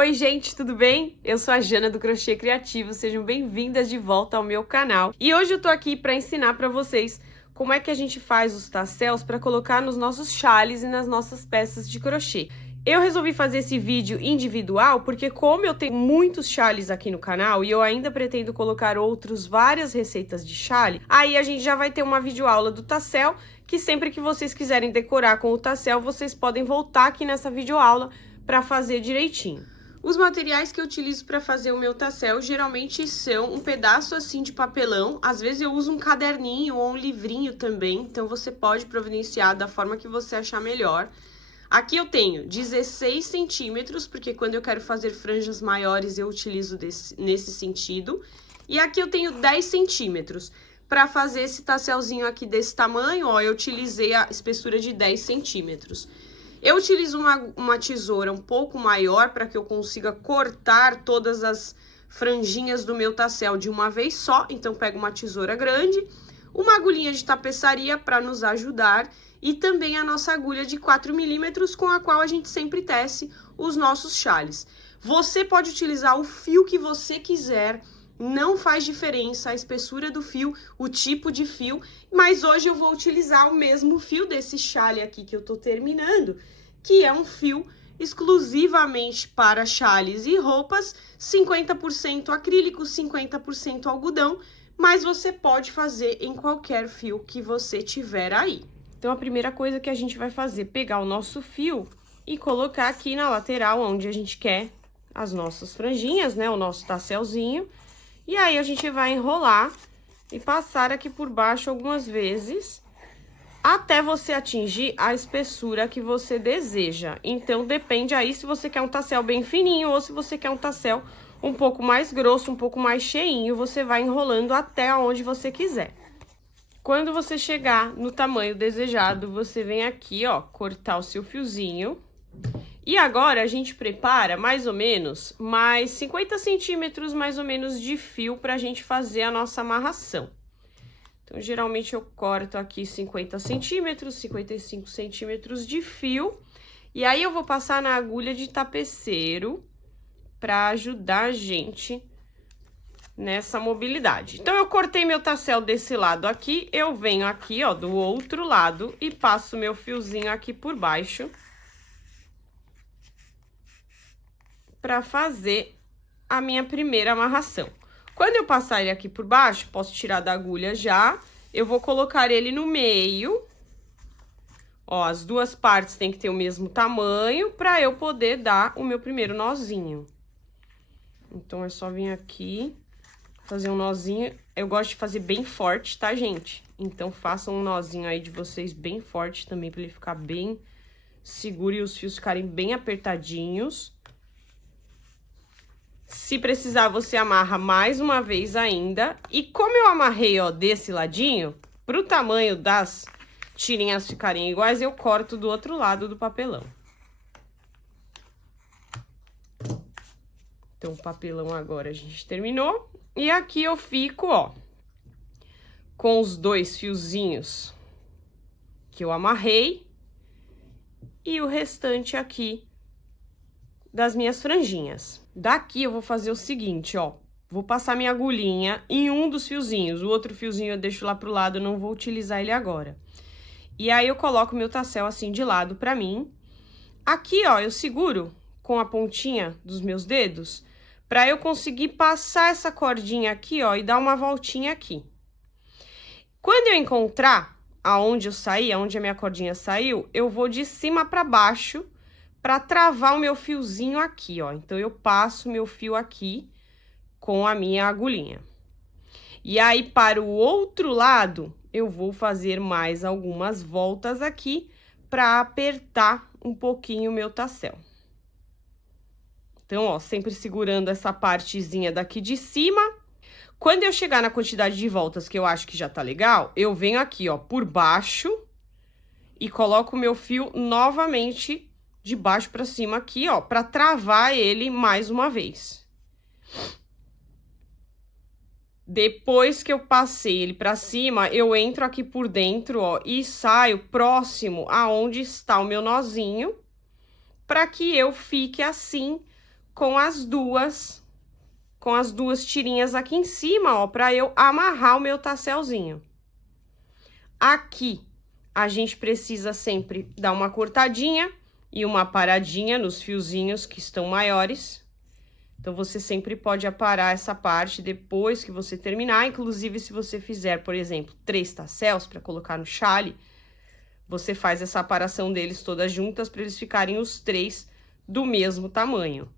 Oi, gente, tudo bem? Eu sou a Jana do Crochê Criativo, sejam bem-vindas de volta ao meu canal. E hoje eu tô aqui para ensinar para vocês como é que a gente faz os tasselos para colocar nos nossos chales e nas nossas peças de crochê. Eu resolvi fazer esse vídeo individual porque como eu tenho muitos chales aqui no canal e eu ainda pretendo colocar várias receitas de chale, aí a gente já vai ter uma videoaula do tassel, que sempre que vocês quiserem decorar com o tassel, vocês podem voltar aqui nessa videoaula para fazer direitinho. Os materiais que eu utilizo para fazer o meu tassel geralmente são um pedaço assim de papelão, às vezes eu uso um caderninho ou um livrinho também, então você pode providenciar da forma que você achar melhor. Aqui eu tenho 16 centímetros, porque quando eu quero fazer franjas maiores eu utilizo nesse sentido. E aqui eu tenho 10 centímetros. Para fazer esse tasselzinho aqui desse tamanho, ó, eu utilizei a espessura de 10 centímetros. Eu utilizo uma tesoura um pouco maior para que eu consiga cortar todas as franjinhas do meu tassel de uma vez só. Então, pego uma tesoura grande, uma agulhinha de tapeçaria para nos ajudar e também a nossa agulha de 4 milímetros com a qual a gente sempre tece os nossos chales. Você pode utilizar o fio que você quiser, não faz diferença a espessura do fio, o tipo de fio, mas hoje eu vou utilizar o mesmo fio desse chale aqui que eu tô terminando, que é um fio exclusivamente para chales e roupas, 50% acrílico, 50% algodão, mas você pode fazer em qualquer fio que você tiver aí. Então, a primeira coisa que a gente vai fazer é pegar o nosso fio e colocar aqui na lateral, onde a gente quer as nossas franjinhas, né, o nosso tasselzinho. E aí, a gente vai enrolar e passar aqui por baixo algumas vezes, até você atingir a espessura que você deseja. Então, depende aí se você quer um tassel bem fininho ou se você quer um tassel um pouco mais grosso, um pouco mais cheinho, você vai enrolando até onde você quiser. Quando você chegar no tamanho desejado, você vem aqui, ó, cortar o seu fiozinho. E agora, a gente prepara mais ou menos mais 50 centímetros mais ou menos de fio pra gente fazer a nossa amarração. Então, geralmente eu corto aqui 50 centímetros, 55 centímetros de fio. E aí, eu vou passar na agulha de tapeceiro pra ajudar a gente nessa mobilidade. Então, eu cortei meu tassel desse lado aqui, eu venho aqui, ó, do outro lado e passo meu fiozinho aqui por baixo para fazer a minha primeira amarração. Quando eu passar ele aqui por baixo, posso tirar da agulha já, eu vou colocar ele no meio. Ó, as duas partes têm que ter o mesmo tamanho para eu poder dar o meu primeiro nozinho. Então, é só vir aqui, fazer um nozinho. Eu gosto de fazer bem forte, tá, gente? Então, façam um nozinho aí de vocês bem forte também, para ele ficar bem seguro e os fios ficarem bem apertadinhos. Se precisar, você amarra mais uma vez ainda. E como eu amarrei, ó, desse ladinho, pro tamanho das tirinhas ficarem iguais, eu corto do outro lado do papelão. Então, o papelão agora a gente terminou. E aqui eu fico, ó, com os dois fiozinhos que eu amarrei e o restante aqui das minhas franjinhas. Daqui eu vou fazer o seguinte, ó, vou passar minha agulhinha em um dos fiozinhos, o outro fiozinho eu deixo lá pro lado, eu não vou utilizar ele agora. E aí eu coloco meu tassel assim de lado pra mim. Aqui, ó, eu seguro com a pontinha dos meus dedos pra eu conseguir passar essa cordinha aqui, ó, e dar uma voltinha aqui. Quando eu encontrar aonde eu saí, aonde a minha cordinha saiu, eu vou de cima pra baixo para travar o meu fiozinho aqui, ó. Então, eu passo meu fio aqui com a minha agulhinha. E aí, para o outro lado, eu vou fazer mais algumas voltas aqui para apertar um pouquinho o meu tassel. Então, ó, sempre segurando essa partezinha daqui de cima. Quando eu chegar na quantidade de voltas que eu acho que já tá legal, eu venho aqui, ó, por baixo e coloco o meu fio novamente de baixo pra cima aqui, ó, pra travar ele mais uma vez. Depois que eu passei ele pra cima, eu entro aqui por dentro, ó, e saio próximo aonde está o meu nozinho, pra que eu fique assim com as duas tirinhas aqui em cima, ó, para eu amarrar o meu tasselzinho. Aqui, a gente precisa sempre dar uma cortadinha e uma paradinha nos fiozinhos que estão maiores. Então, você sempre pode aparar essa parte depois que você terminar. Inclusive, se você fizer, por exemplo, 3 tasselos para colocar no chale, você faz essa aparação deles todas juntas para eles ficarem os 3 do mesmo tamanho.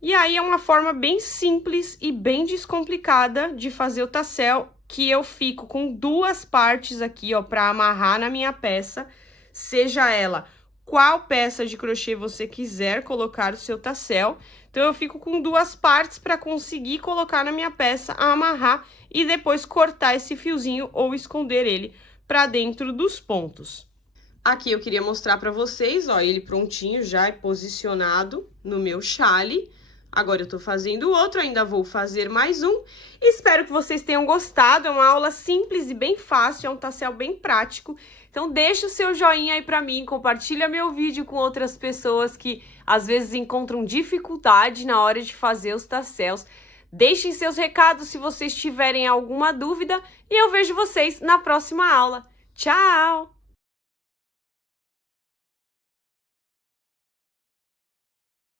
E aí, é uma forma bem simples e bem descomplicada de fazer o tassel, que eu fico com 2 partes aqui, ó, para amarrar na minha peça, seja ela qual peça de crochê você quiser colocar o seu tassel. Então, eu fico com 2 partes para conseguir colocar na minha peça, amarrar e depois cortar esse fiozinho ou esconder ele para dentro dos pontos. Aqui eu queria mostrar para vocês, ó, ele prontinho já posicionado no meu chale. Agora eu tô fazendo outro, ainda vou fazer mais um. Espero que vocês tenham gostado, é uma aula simples e bem fácil, é um tassel bem prático. Então deixa o seu joinha aí pra mim, compartilha meu vídeo com outras pessoas que às vezes encontram dificuldade na hora de fazer os tassels. Deixem seus recados se vocês tiverem alguma dúvida e eu vejo vocês na próxima aula. Tchau!